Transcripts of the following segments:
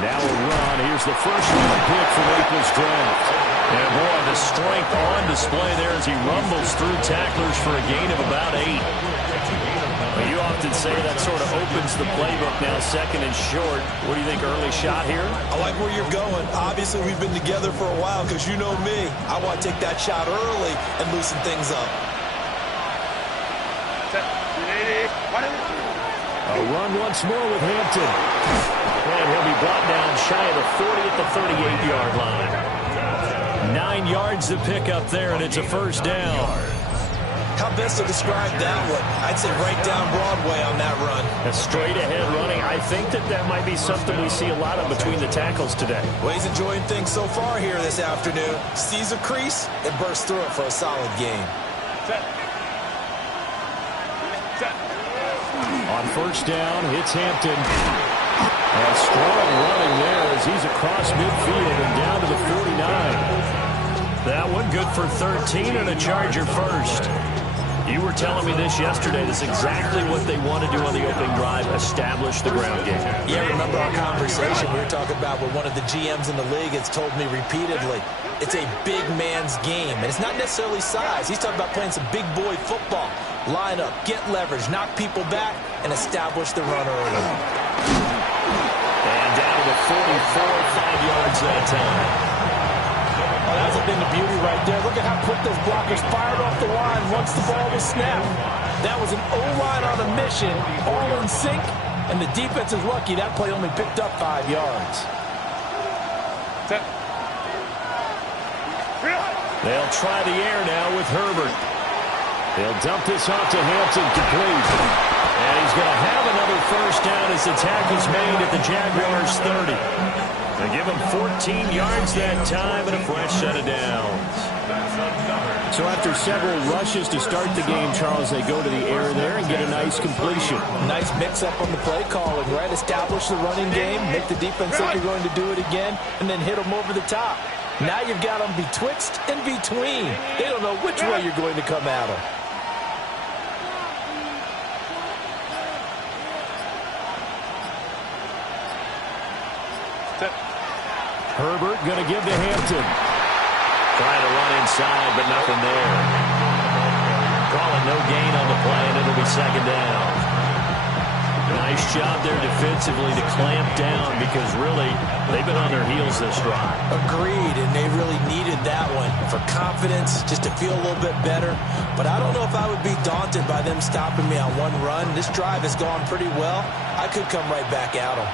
Now a run. Here's the first round pick from April's draft. And boy, the strength on display there as he rumbles through tacklers for a gain of about 8. Well, you often say that sort of opens the playbook now, second and short. What do you think, early shot here? I like where you're going. Obviously, we've been together for a while because you know me. I want to take that shot early and loosen things up. A run once more with Hampton. And he'll be brought down shy of the 40 at the 38-yard line. 9 yards to pick up there, and it's a first down. How best to describe that one? I'd say right down Broadway on that run. A straight-ahead running. I think that might be something we see a lot of between the tackles today. Well, he's enjoying things so far here this afternoon. Sees a crease and bursts through it for a solid gain. On first down, hits Hampton. A strong running there as he's across midfield and down to the 49. That one good for 13 and a Charger first. You were telling me this yesterday. This is exactly what they want to do on the opening drive, establish the ground game. Yeah, remember our conversation we were talking about with one of the GMs in the league has told me repeatedly, it's a big man's game. And it's not necessarily size. He's talking about playing some big boy football. Line up, get leverage, knock people back, and establish the run early. And down to the 44, 5 yards that time. Oh, that's been the beauty right there. Look at how quick those blockers fired off the line once the ball was snapped. That was an O-line on a mission, all in sync, and the defense is lucky that play only picked up 5 yards. They'll try the air now with Herbert. They'll dump this off to Hampton, complete. And he's going to have another first down as the tackle's made at the Jaguars' 30. They give him 14 yards that time and a fresh set of downs. So after several rushes to start the game, Charles, they go to the air there and get a nice completion. Nice mix-up on the play calling, right? Establish the running game, make the defense think you're going to do it again, and then hit them over the top. Now you've got them betwixt and between. They don't know which way you're going to come at them. Herbert going to give to Hampton. Trying to run inside, but nothing there. Calling no gain on the play, and it'll be second down. Nice job there defensively to clamp down because really they've been on their heels this drive. Agreed, and they really needed that one for confidence, just to feel a little bit better. But I don't know if I would be daunted by them stopping me on one run. This drive has gone pretty well. I could come right back at them.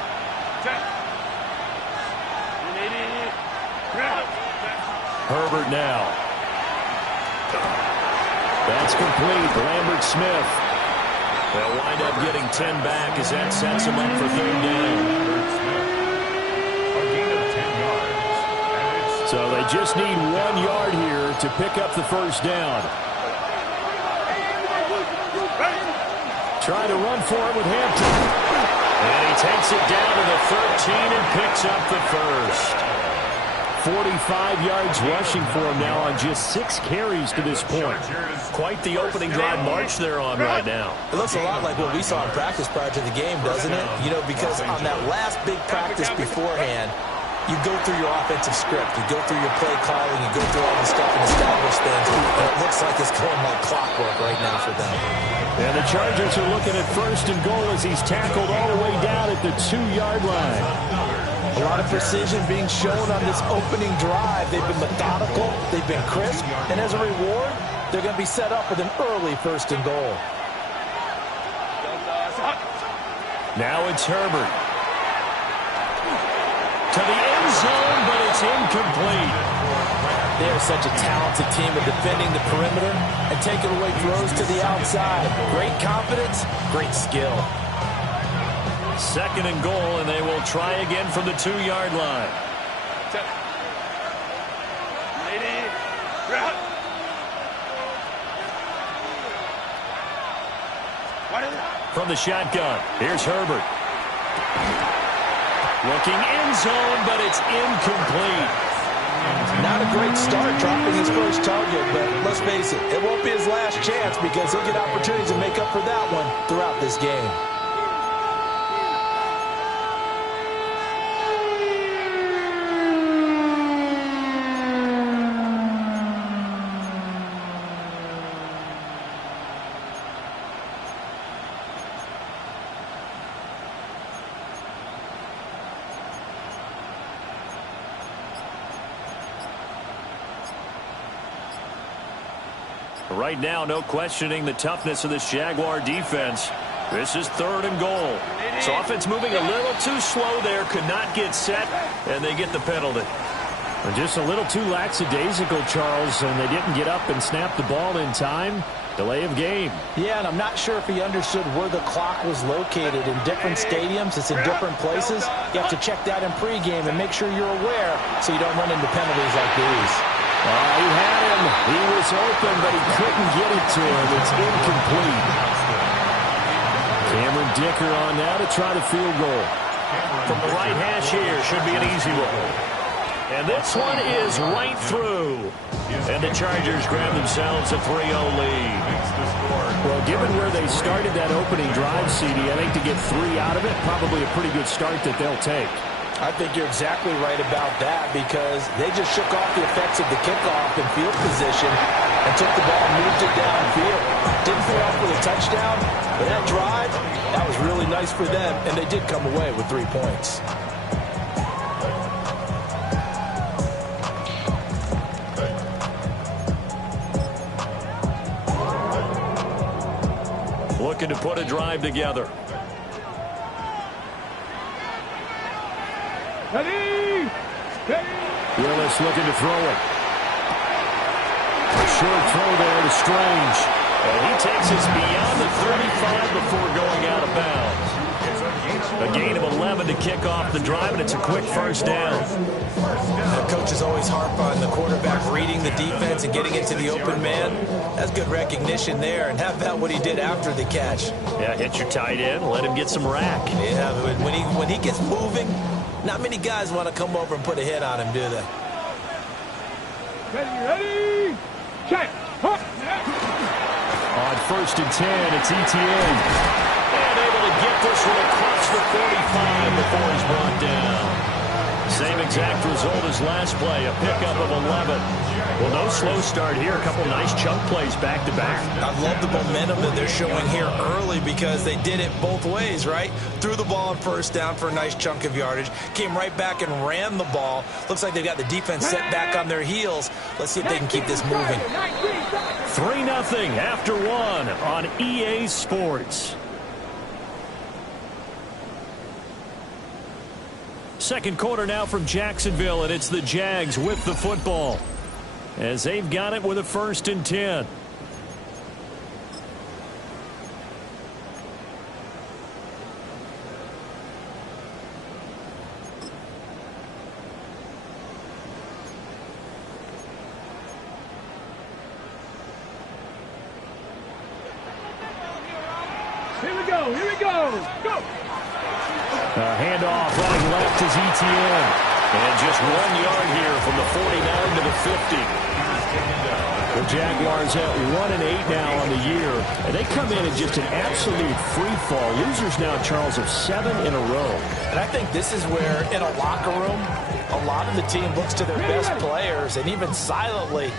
Herbert now. That's complete. Lambert Smith. They'll wind up getting 10 back as that sets them up for third down. So they just need 1 yard here to pick up the first down. Try to run for it with Hampton. And he takes it down to the 13 and picks up the first. 45 yards rushing for him now on just 6 carries to this point. Quite the opening drive march they're on right now. It looks a lot like what we saw in practice prior to the game, doesn't it? You know, because on that last big practice beforehand, you go through your offensive script, you go through your play calling, you go through all the stuff and establish things, and it looks like it's going like clockwork right now for them. And the Chargers are looking at first and goal as he's tackled all the way down at the 2-yard line. A lot of precision being shown on this opening drive. They've been methodical, they've been crisp, and as a reward, they're going to be set up with an early first and goal. Now it's Herbert. To the end zone, but it's incomplete. They're such a talented team at defending the perimeter and taking away throws to the outside. Great confidence, great skill. Second and goal, and they will try again from the 2-yard line. From the shotgun, here's Herbert. Looking end zone, but it's incomplete. Not a great start dropping his first target, but let's face it, it won't be his last chance because he'll get opportunities to make up for that one throughout this game. Right now, no questioning the toughness of this Jaguar defense. This is 3rd and goal. So offense moving a little too slow there, could not get set, and they get the penalty. Just a little too lackadaisical, Charles, and they didn't get up and snap the ball in time. Delay of game. Yeah, and I'm not sure if he understood where the clock was located. In different stadiums, it's in different places. You have to check that in pregame and make sure you're aware so you don't run into penalties like these. He had him. He was open, but he couldn't get it to him. It's incomplete. Cameron Dicker on now to try the field goal. From the right hash here, should be an easy one. And this one is right through. And the Chargers grab themselves a 3-0 lead. Well, given where they started that opening drive, CD, I think to get 3 out of it, probably a pretty good start that they'll take. I think you're exactly right about that because they just shook off the effects of the kickoff and field position and took the ball and moved it downfield. Didn't pay off with a touchdown, but that drive, that was really nice for them, and they did come away with 3 points. Looking to put a drive together. Willis looking to throw it. A short throw there to Strange. And he takes us beyond the 35 before going out of bounds. A gain of 11 to kick off the drive, and it's a quick first down. The coaches always harp on the quarterback reading the defense and getting into the open man. That's good recognition there, and how about what he did after the catch? Yeah, hit your tight end, let him get some rack. Yeah, when he gets moving, not many guys want to come over and put a hit on him, do they? Ready, check. On 1st and 10, it's Etienne. And able to get this one across the 45 before he's brought down. Same exact result as last play, a pickup of 11. Well, no slow start here. A couple nice chunk plays back-to-back. I love the momentum that they're showing here early because they did it both ways, right? Threw the ball on 1st down for a nice chunk of yardage. Came right back and ran the ball. Looks like they've got the defense set back on their heels. Let's see if they can keep this moving. 3-0 after 1 on EA Sports. Second quarter now from Jacksonville, and it's the Jags with the football as they've got it with a 1st and 10. Here we go, go! Handoff running left is Etienne. And just 1 yard here from the 49 to the 50. The Jaguars at 1-8 now on the year. And they come in just an absolute free fall. Losers now, Charles, of 7 in a row. And I think this is where, in a locker room, a lot of the team looks to their best players and even silently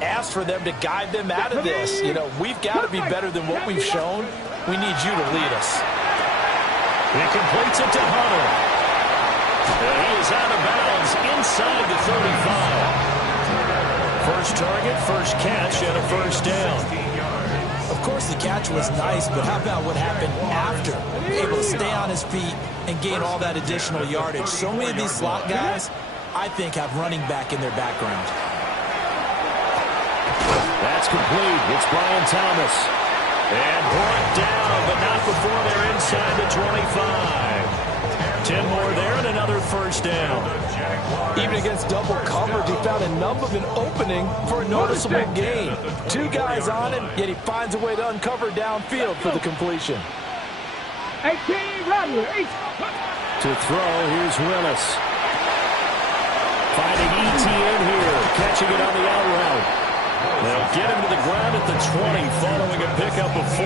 asks for them to guide them out of this. You know, we've got to be better than what we've shown. We need you to lead us. He completes it to Hunter. And he is out of bounds inside the 35. First target, first catch, and a 1st down. Of course, the catch was nice, but how about what happened after? Able to stay on his feet and gain all that additional yardage. So many of these slot guys, I think, have running back in their background. That's complete. It's Brian Thomas. And brought down, but not before they're inside the 25. 10 more there and another 1st down. Even against double coverage, he found enough of an opening for a noticeable gain. 2 guys on him, yet he finds a way to uncover downfield for the completion. 18, Rattler, 8. To throw, here's Willis. Finding Etienne here, catching it on the out route. They'll get him to the ground at the 20 following a pickup of 4.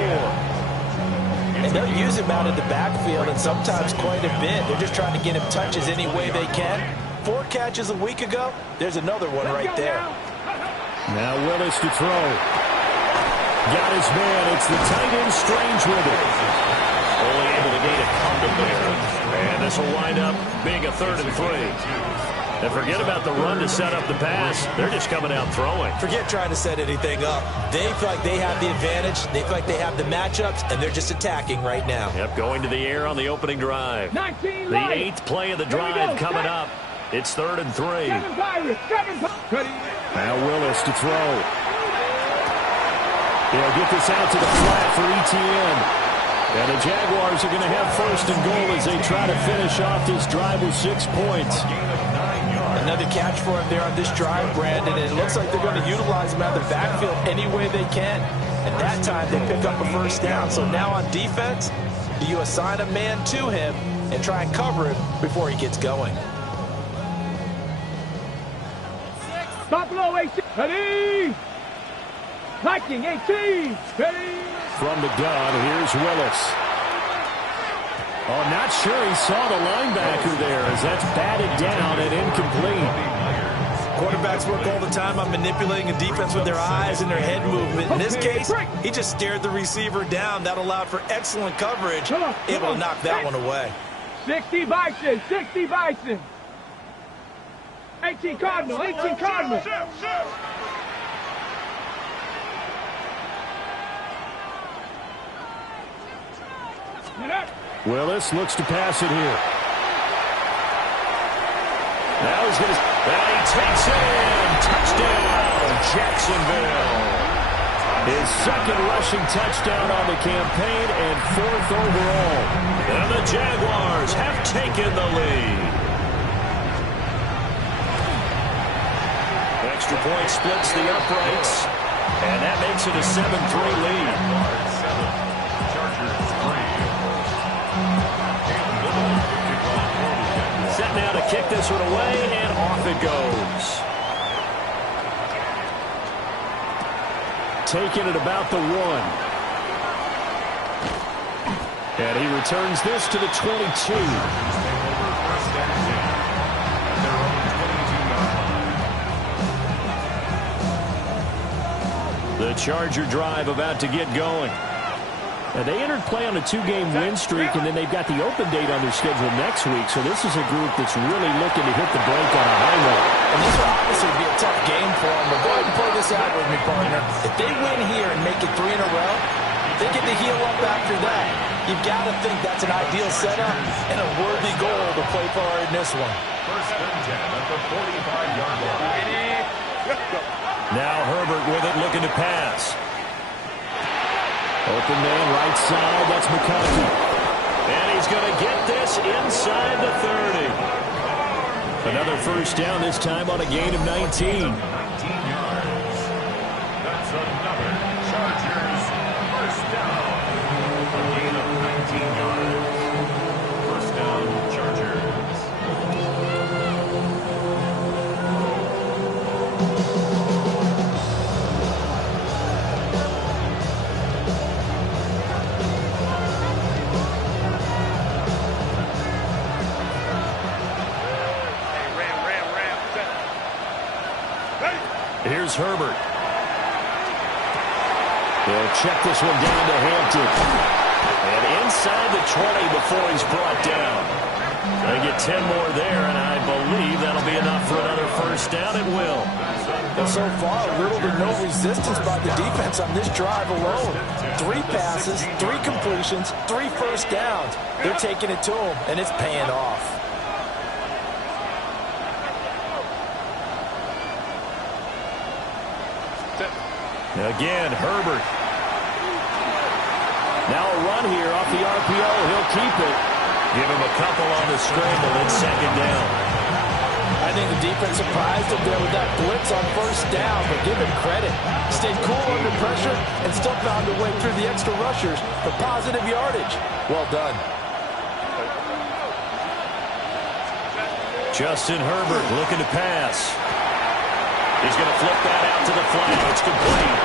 And they'll use him out of the backfield, and sometimes quite a bit. They're just trying to get him touches any way they can. 4 catches a week ago. There's another one right there. Now Willis to throw. Got his man. It's the tight end Strange with it. Only able to gain a couple there. And this will wind up being a 3rd and 3. And forget about the run to set up the pass. They're just coming out throwing. Forget trying to set anything up. They feel like they have the advantage. They feel like they have the matchups, and they're just attacking right now. Yep, going to the air on the opening drive. 19 The 8th play of the drive coming up. It's 3rd and 3. Now Willis to throw. They'll get this out to the flat for ETN. And the Jaguars are going to have 1st and goal as they try to finish off this drive with 6 points. Another catch for him there on this drive, Brandon. And it looks like they're going to utilize him out of the backfield any way they can. At that time, they pick up a 1st down. So now on defense, do you assign a man to him and try and cover him before he gets going? Buffalo 18. Ready. Viking 18. Ready. From the gun, here's Willis. Oh, not sure he saw the linebacker there as that's batted down and incomplete. Quarterbacks work all the time on manipulating a defense with their eyes and their head movement. In this case, he just stared the receiver down. That allowed for excellent coverage, able to knock that one away. 60 Bison, 60 Bison. 18 Cardinal, 18 Cardinal. Willis looks to pass it here. Now he's going to... And he takes it in. Touchdown, Jacksonville. His 2nd rushing touchdown on the campaign and 4th overall. And the Jaguars have taken the lead. Extra point splits the uprights. And that makes it a 7-3 lead. Set now to kick this one away, and off it goes. Taking it about the 1. And he returns this to the 22. The Charger drive about to get going. Now, they entered play on a 2-game win streak, and then they've got the open date on their schedule next week. So this is a group that's really looking to hit the break on a high note. And this will obviously be a tough game for them. But go ahead and play this out with me, partner. If they win here and make it 3 in a row, they get to heal up after that. You've got to think that's an ideal setup and a worthy goal to play for in this one. 1st and 10 at the 45-yard line. Now Herbert with it, looking to pass. Open man right side, that's McConkey. And he's going to get this inside the 30. Another 1st down, this time on a gain of 19. 19 yards. That's another Chargers 1st down. A gain of 19 yards. 1st down, Chargers. Here's Herbert. They'll check this one down to Hampton. And inside the 20 before he's brought down. They get 10 more there, and I believe that'll be enough for another 1st down. It will. Well, so far, little to no resistance by the defense on this drive alone. 3 passes, 3 completions, 3 1st downs. They're taking it to them, and it's paying off. Again, Herbert. Now a run here off the RPO. He'll keep it. Give him a couple on the scramble. It's 2nd down. I think the defense surprised him there with that blitz on 1st down, but give him credit. Stayed cool under pressure and still found a way through the extra rushers for positive yardage. Well done. Justin Herbert looking to pass. He's going to flip that out to the flat. It's complete.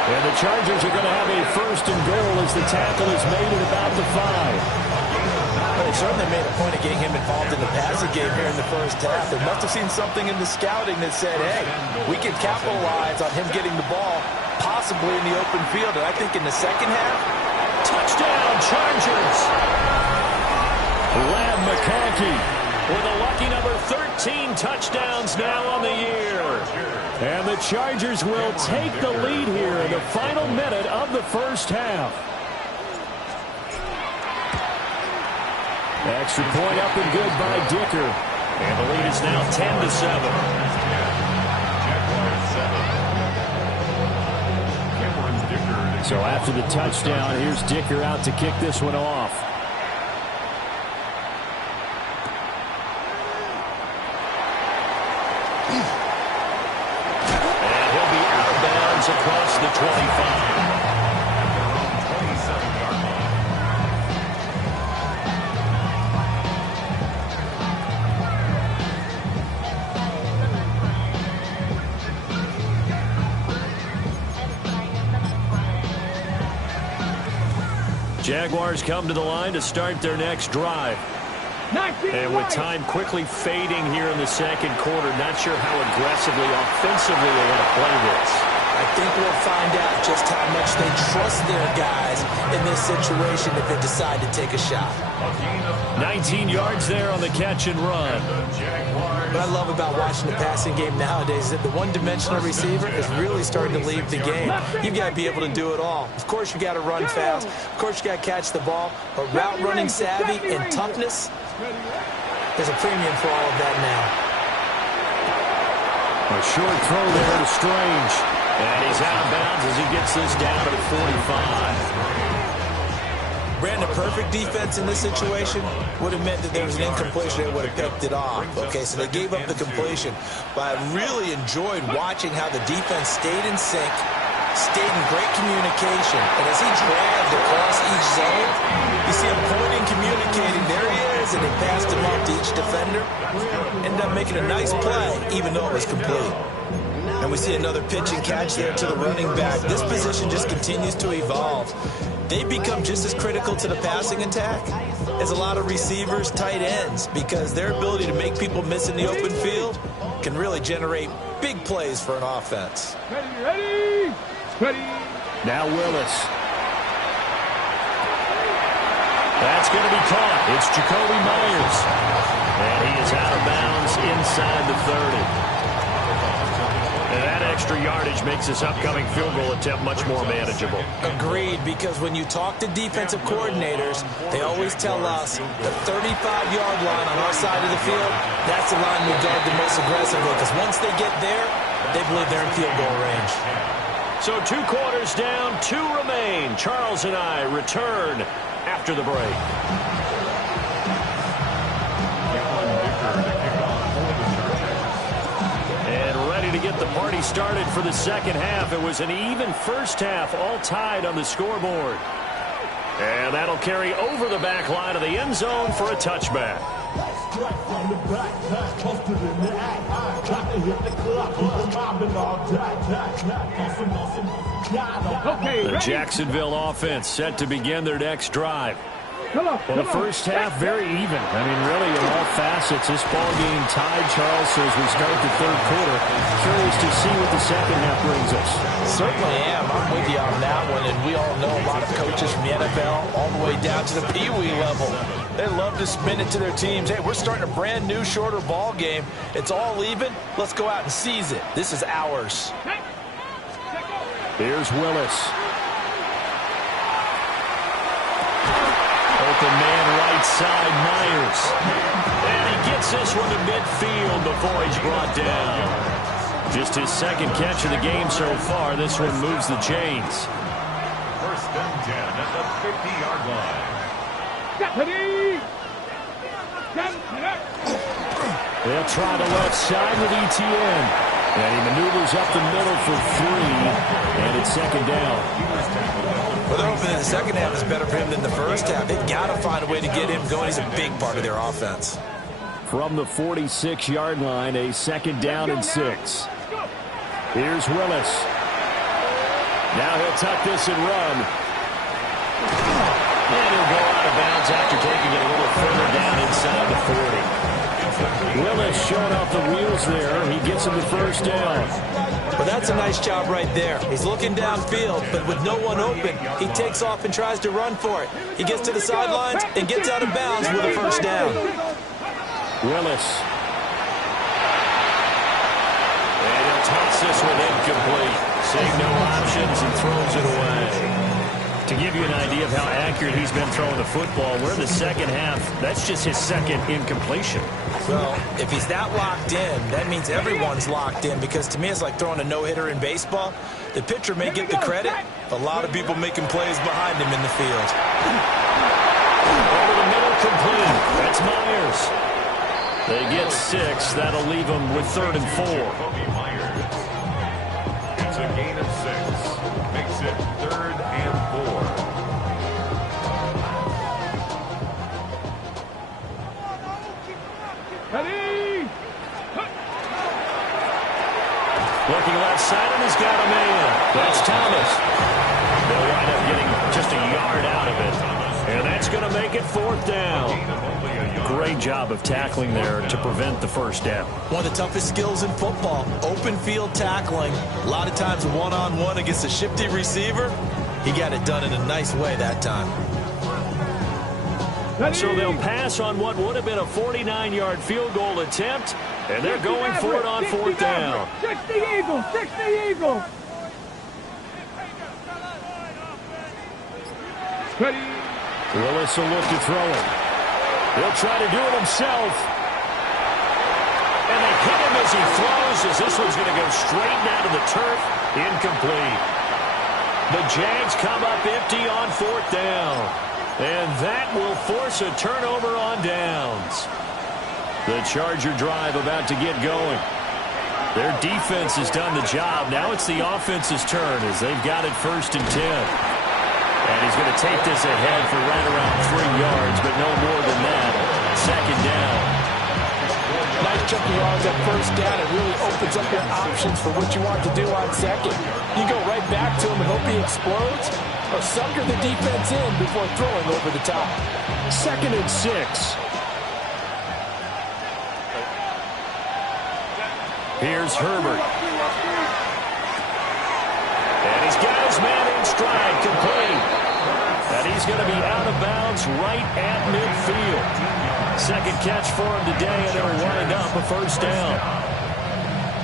And the Chargers are going to have a 1st and goal as the tackle is made at about the 5. But they certainly made a point of getting him involved in the passing game here in the 1st half. They must have seen something in the scouting that said, hey, we can capitalize on him getting the ball, possibly in the open field. And I think in the 2nd half, touchdown, Chargers. Lamb McConkey with a lucky number 13 14 touchdowns now on the year. And the Chargers will take the lead here in the final minute of the first half. Extra point up and good by Dicker. And the lead is now 10-7. So after the touchdown, here's Dicker out to kick this one off. And he'll be out of bounds across the 25. Jaguars come to the line to start their next drive. And with time quickly fading here in the second quarter, not sure how aggressively, offensively they want to play this. I think we'll find out just how much they trust their guys in this situation if they decide to take a shot. 19 yards there on the catch and run. What I love about watching the passing game nowadays is that the one-dimensional receiver is really starting to leave the game. You've got to be able to do it all. Of course, you got to run fast. Of course, you got to catch the ball. But route running savvy and toughness, there's a premium for all of that now. A short throw there to Strange. And he's out of bounds as he gets this down to the 45. Brandon, perfect defense in this situation would have meant that there was an incompletion that would have picked it off. Okay, so they gave up the completion. But I really enjoyed watching how the defense stayed in sync, stayed in great communication. And as he dragged across each zone, you see him pointing, communicating. There he is, and they passed him off to each defender. Ended up making a nice play, even though it was complete. And we see another pitch and catch there to the running back. This position just continues to evolve. They become just as critical to the passing attack as a lot of receivers, tight ends, because their ability to make people miss in the open field can really generate big plays for an offense. Ready. Now Willis. That's going to be caught. It's Jacoby Myers. And he is out of bounds inside the 30. And that extra yardage makes this upcoming field goal attempt much more manageable. Agreed, because when you talk to defensive coordinators, they always tell us the 35-yard line on our side of the field, that's the line we guard the most aggressively, because once they get there, they believe they're in field goal range. So 2 quarters down, 2 remain. Charles and I return after the break. To get the party started for the second half. It was an even first half, all tied on the scoreboard. And that'll carry over the back line of the end zone for a touchback. The Jacksonville offense set to begin their next drive. Well, the first half, very even. I mean, really, in all facets, this ball game tied, Charles, so as we start the third quarter. Curious to see what the second half brings us. Certainly am. I'm with you on that one, and we all know a lot of coaches from the NFL all the way down to the Pee-wee level. They love to spin it to their teams. Hey, we're starting a brand new, shorter ball game. It's all even. Let's go out and seize it. This is ours. Here's Willis. Open man right side, Myers. And he gets this one to midfield before he's brought down. Just his second catch of the game so far. This one moves the chains. First and 10 at the 50-yard line. They'll try the left side with ETN. And he maneuvers up the middle for 3. And it's second down. Well, they're hoping that the second half is better for him than the first half. They've got to find a way to get him going. He's a big part of their offense. From the 46-yard line, a second down and 6. Here's Willis. Now he'll tuck this and run. And he'll go out of bounds after taking it a little further down inside the 40. Willis showing off the wheels there. He gets him the first down. Well, that's a nice job right there. He's looking downfield, but with no one open, he takes off and tries to run for it. He gets to the sidelines and gets out of bounds with a first down. Willis. toss this one incomplete. Seeing no options and throws it away. To give you an idea of how accurate he's been throwing the football, we're in the second half. That's just his second incompletion. Well, if he's that locked in, that means everyone's locked in, because to me it's like throwing a no-hitter in baseball. The pitcher may get the credit. A lot of people making plays behind him in the field. Over the middle, complete. That's Myers. They get 6. That'll leave them with 3rd and 4. It's a gain of 6. Makes it 3rd and 4. Ready? Looking left side, and he's got a man. That's Thomas. They'll wind up getting just a yard out of it. And that's going to make it 4th down. Great job of tackling there to prevent the first down. One of the toughest skills in football, open field tackling. A lot of times one-on-one against a shifty receiver. He got it done in a nice way that time. So they'll pass on what would have been a 49-yard field goal attempt, and they're going for it on 4th down. 60 Eagles, 60 Eagles. Ready? Willis will look to throw it. He'll try to do it himself. And they hit him as he throws, as this one's going to go straight down to the turf. Incomplete. The Jags come up empty on 4th down. And that will force a turnover on downs. The Charger drive about to get going. Their defense has done the job. Now it's the offense's turn as they've got it 1st and 10. And he's going to take this ahead for right around 3 yards, but no more than that. 2nd down. Nice chunk of yards at 1st down. It really opens up your options for what you want to do on 2nd. You go right back to him and hope he explodes, or sucker the defense in before throwing over the top. 2nd and 6. Here's Herbert. And he's got his man in stride, complete. And he's going to be out of bounds right at midfield. 2nd catch for him today, and it'll wind up a 1st down.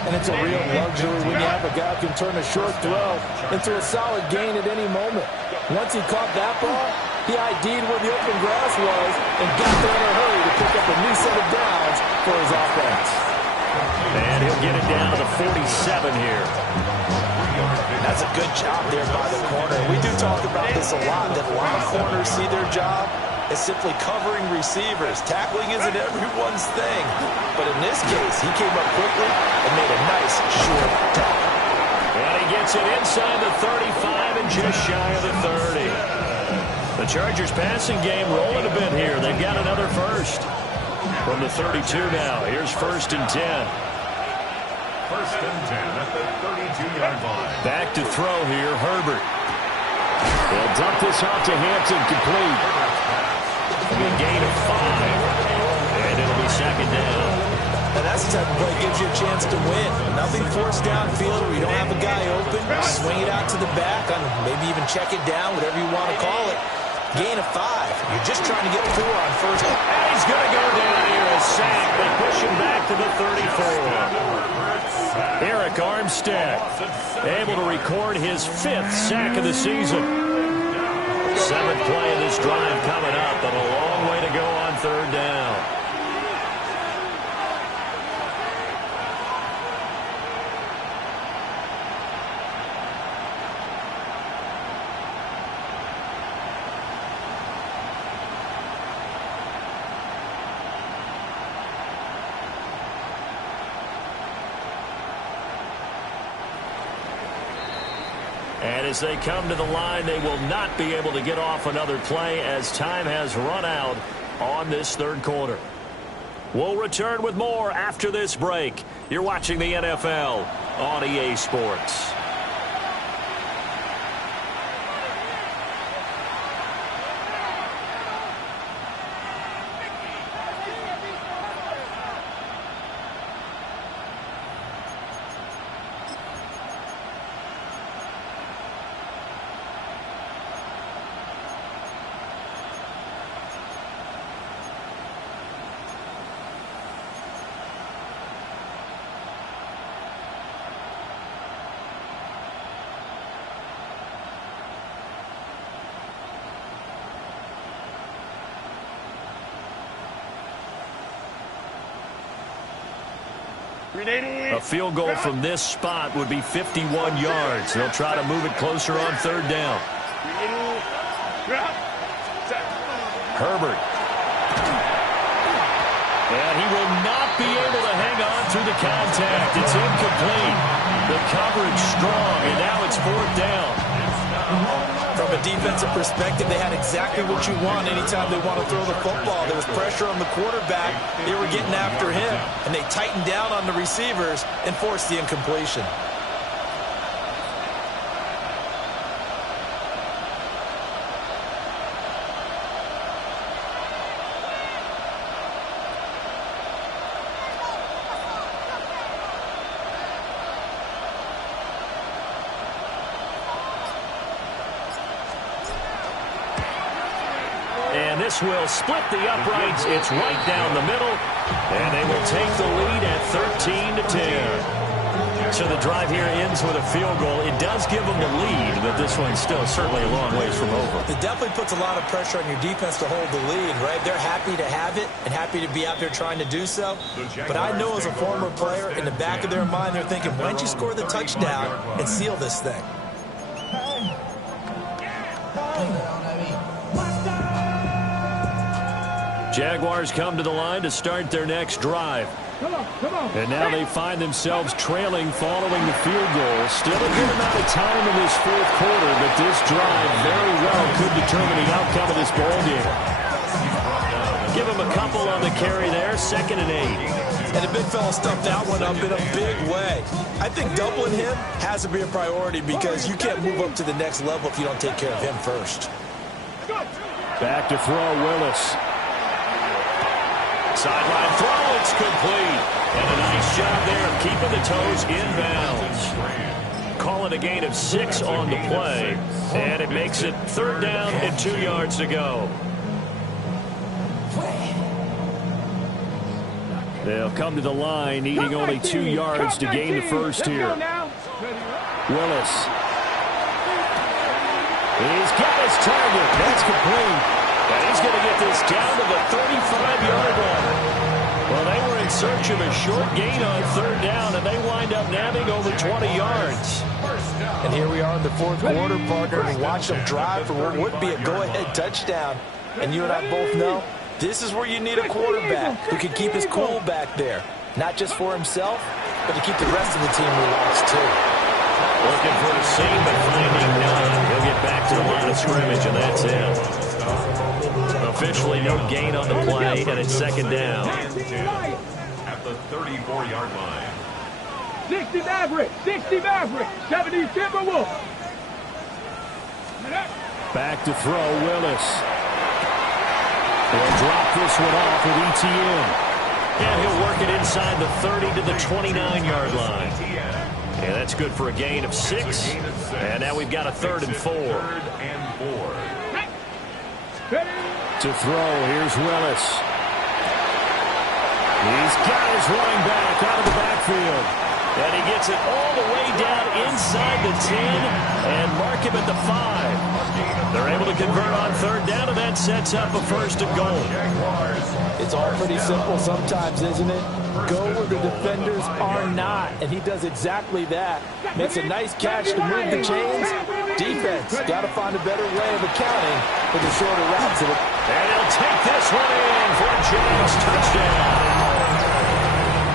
And it's a real luxury when you have a guy who can turn a short throw into a solid gain at any moment. Once he caught that ball, he ID'd where the open grass was and got there in a hurry to pick up a new set of downs for his offense. And he'll get it down to the 47 here. That's a good job there by the corner. We do talk about this a lot, that a lot of corners see their job as simply covering receivers. Tackling isn't everyone's thing. But in this case, he came up quickly and made a nice short tackle. And he gets it inside the 35 and just shy of the 30. The Chargers passing game rolling a bit here. They've got another 1st. From the 32 now, here's 1st and 10. 1st and 10 at the 32-yard line. Back to throw here, Herbert. They'll dump this off to Hampton, complete. A gain of 5, and it'll be 2nd down. And that's the type of play that gives you a chance to win. Nothing forced downfield where you don't have a guy open. Swing it out to the back, on maybe even check it down, whatever you want to call it. Gain of 5. You're just trying to get 4 on 1st. And he's going to go down here, a sack. They push him back to the 34. Eric Armstead able to record his 5th sack of the season. 7th play of this drive coming up, but a long way to go on 3rd down. And as they come to the line, they will not be able to get off another play as time has run out on this 3rd quarter. We'll return with more after this break. You're watching the NFL on EA Sports. A field goal from this spot would be 51 yards. They'll try to move it closer on third down. Herbert. And he will not be able to hang on through the contact. It's incomplete. The coverage strong, and now it's fourth down. From a defensive perspective, they had exactly what you want anytime they want to throw the football. There was pressure on the quarterback. They were getting after him, and they tightened down on the receivers and forced the incompletion. And this will split the uprights. It's right down the middle. And they will take the lead at 13-10. So the drive here ends with a field goal. It does give them the lead, but this one's still certainly a long ways from over. It definitely puts a lot of pressure on your defense to hold the lead, right? They're happy to have it and happy to be out there trying to do so. But I know as a former player, in the back of their mind, they're thinking, why don't you score the touchdown and seal this thing? Jaguars come to the line to start their next drive. And now they find themselves trailing following the field goal. Still a good amount of time in this fourth quarter, but this drive very well could determine the outcome of this ball game. Give him a couple on the carry there, 2nd and 8. And the big fella stuffed that one up in a big way. I think doubling him has to be a priority because you can't move up to the next level if you don't take care of him first. Back to throw, Willis. Sideline throw, it's complete. And a nice job there of keeping the toes inbounds. Calling a gain of 6 on the play. And it makes it 3rd down and 2 yards to go. They'll come to the line, needing only 2 yards to gain the first here. Willis. He's got his target. That's complete. And he's going to get this down to the 35-yard line. Well, they were in search of a short gain on 3rd down, and they wind up nabbing over 20 yards. And here we are in the fourth quarter, partner, and watch them drive for what would be a go-ahead touchdown. And you and I both know this is where you need a quarterback who can keep his cool back there. Not just for himself, but to keep the rest of the team relaxed, too. Looking for a seam, but finding none. He'll get back to the line of scrimmage, and that's it. Officially no gain on the play, and it's 2nd down. At the 34-yard line. 60 Maverick, 70 Timberwolves. Back to throw, Willis. He'll drop this one off with ETN. And he'll work it inside the 30 to the 29-yard line. And that's good for a gain of 6. And now we've got a 3rd and 4. To throw, here's Willis. He's got his running back out of the backfield. And he gets it all the way down inside the 10 and mark him at the 5. They're able to convert on 3rd down, and that sets up a 1st and goal. It's all pretty simple sometimes, isn't it? Go where the defenders are not, and he does exactly that. Makes a nice catch to move the chains. Defense got to find a better way of accounting for the shorter routes. And he'll take this one in for a Jags touchdown.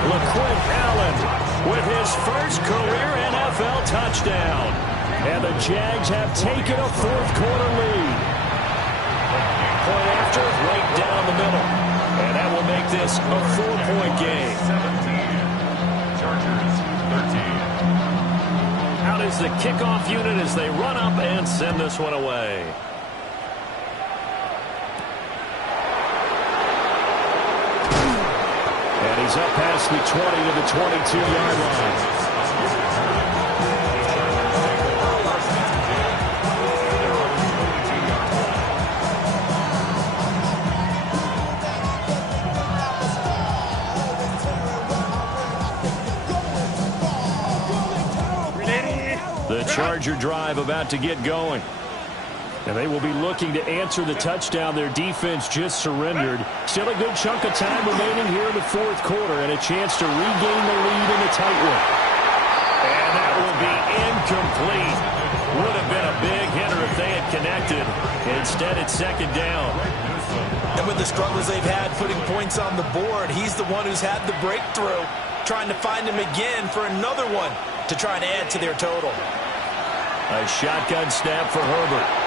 LaQuint Allen with his first career NFL touchdown. And the Jags have taken a fourth quarter lead. Point after, right down the middle. And that will make this a 4-point game. 17. Chargers, 13. Out is the kickoff unit as they run up and send this one away. And he's up past the 20 to the 22-yard line. The Charger drive about to get going. And they will be looking to answer the touchdown their defense just surrendered. Still a good chunk of time remaining here in the fourth quarter and a chance to regain the lead in a tight one. And that will be incomplete. Would have been a big hitter if they had connected. Instead, it's second down. And with the struggles they've had putting points on the board, he's the one who's had the breakthrough, trying to find him again for another one to try and add to their total. A shotgun snap for Herbert.